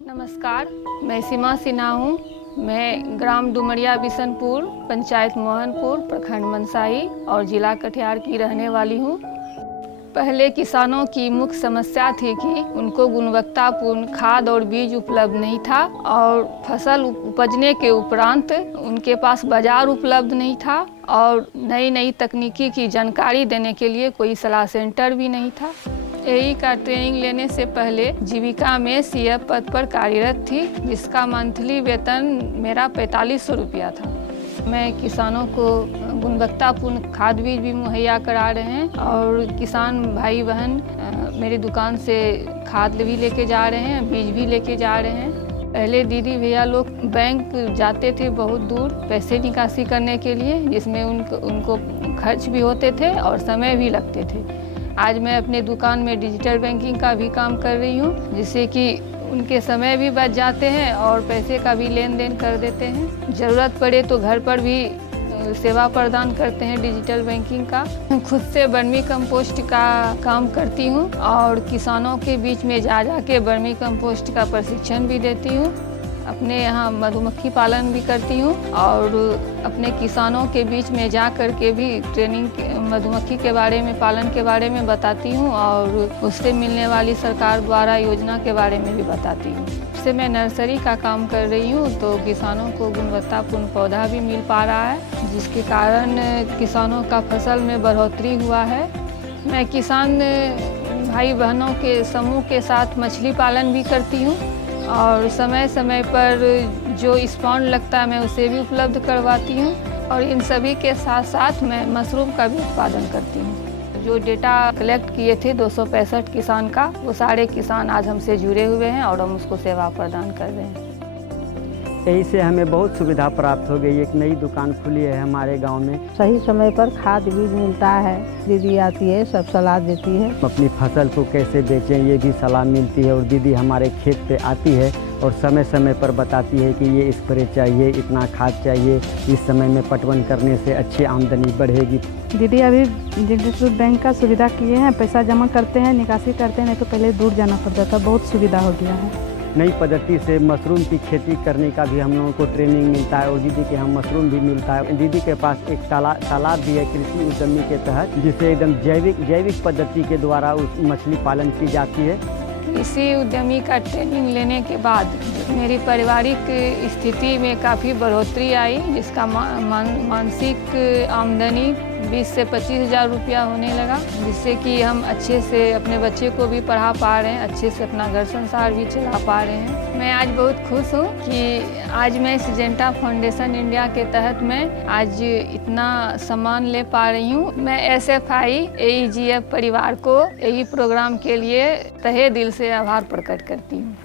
नमस्कार, मैं सीमा सिन्हा हूँ। मैं ग्राम डुमरिया बिशनपुर, पंचायत मोहनपुर, प्रखंड मनसाही और जिला कटिहार की रहने वाली हूँ। पहले किसानों की मुख्य समस्या थी कि उनको गुणवत्तापूर्ण खाद और बीज उपलब्ध नहीं था और फसल उपजने के उपरांत उनके पास बाजार उपलब्ध नहीं था और नई नई तकनीकी की जानकारी देने के लिए कोई सलाह सेंटर भी नहीं था। एई का ट्रेनिंग लेने से पहले जीविका में सीएफ पद पर कार्यरत थी, जिसका मंथली वेतन मेरा 4500 रुपया था। मैं किसानों को गुणवत्तापूर्ण खाद बीज भी मुहैया करा रहे हैं और किसान भाई बहन मेरी दुकान से खाद भी लेके जा रहे हैं, बीज भी लेके जा रहे हैं। पहले दीदी भैया लोग बैंक जाते थे बहुत दूर पैसे निकासी करने के लिए, जिसमें उनको खर्च भी होते थे और समय भी लगते थे। आज मैं अपने दुकान में डिजिटल बैंकिंग का भी काम कर रही हूँ, जिससे कि उनके समय भी बच जाते हैं और पैसे का भी लेन देन कर देते हैं। ज़रूरत पड़े तो घर पर भी सेवा प्रदान करते हैं डिजिटल बैंकिंग का। खुद से वर्मी कंपोस्ट का काम करती हूँ और किसानों के बीच में जा के वर्मी कंपोस्ट का प्रशिक्षण भी देती हूँ। अपने यहाँ मधुमक्खी पालन भी करती हूँ और अपने किसानों के बीच में जा कर के भी ट्रेनिंग मधुमक्खी के बारे में, पालन के बारे में बताती हूँ और उससे मिलने वाली सरकार द्वारा योजना के बारे में भी बताती हूँ। इससे मैं नर्सरी का काम कर रही हूँ, तो किसानों को गुणवत्तापूर्ण पौधा भी मिल पा रहा है, जिसके कारण किसानों का फसल में बढ़ोतरी हुआ है। मैं किसान भाई बहनों के समूह के साथ मछली पालन भी करती हूँ और समय समय पर जो स्पॉन्ज लगता है मैं उसे भी उपलब्ध करवाती हूँ और इन सभी के साथ साथ मैं मशरूम का भी उत्पादन करती हूँ। जो डेटा कलेक्ट किए थे 265 किसान का, वो सारे किसान आज हमसे जुड़े हुए हैं और हम उसको सेवा प्रदान कर रहे हैं। यही से हमें बहुत सुविधा प्राप्त हो गई। एक नई दुकान खुली है हमारे गांव में। सही समय पर खाद बीज मिलता है, दीदी आती है, सब सलाह देती है। अपनी फसल को कैसे बेचें ये भी सलाह मिलती है और दीदी हमारे खेत पे आती है और समय समय पर बताती है कि ये स्प्रे चाहिए, इतना खाद चाहिए, इस समय में पटवन करने से अच्छी आमदनी बढ़ेगी। दीदी अभी डिजिटल बैंक का सुविधा किए हैं, पैसा जमा करते हैं, निकासी करते हैं, नहीं तो पहले दूर जाना पड़ता था। बहुत सुविधा हो गया है। नई पद्धति से मशरूम की खेती करने का भी हम लोगों को ट्रेनिंग मिलता है और दीदी के यहाँ मशरूम भी मिलता है। दीदी के पास एक तालाब भी है कृषि उद्यमी के तहत, जिससे एकदम जैविक पद्धति के द्वारा उस मछली पालन की जाती है। कृषि उद्यमी का ट्रेनिंग लेने के बाद मेरी पारिवारिक स्थिति में काफ़ी बढ़ोतरी आई, जिसका मानसिक आमदनी 20 से 25 हज़ार रुपया होने लगा, जिससे कि हम अच्छे से अपने बच्चे को भी पढ़ा पा रहे हैं, अच्छे से अपना घर संसार भी चला पा रहे हैं। मैं आज बहुत खुश हूँ कि आज मैं सिजेंटा फाउंडेशन इंडिया के तहत मैं आज इतना सम्मान ले पा रही हूँ। मैं SFI AEGF परिवार को यही प्रोग्राम के लिए तहे दिल से आभार प्रकट करती हूँ।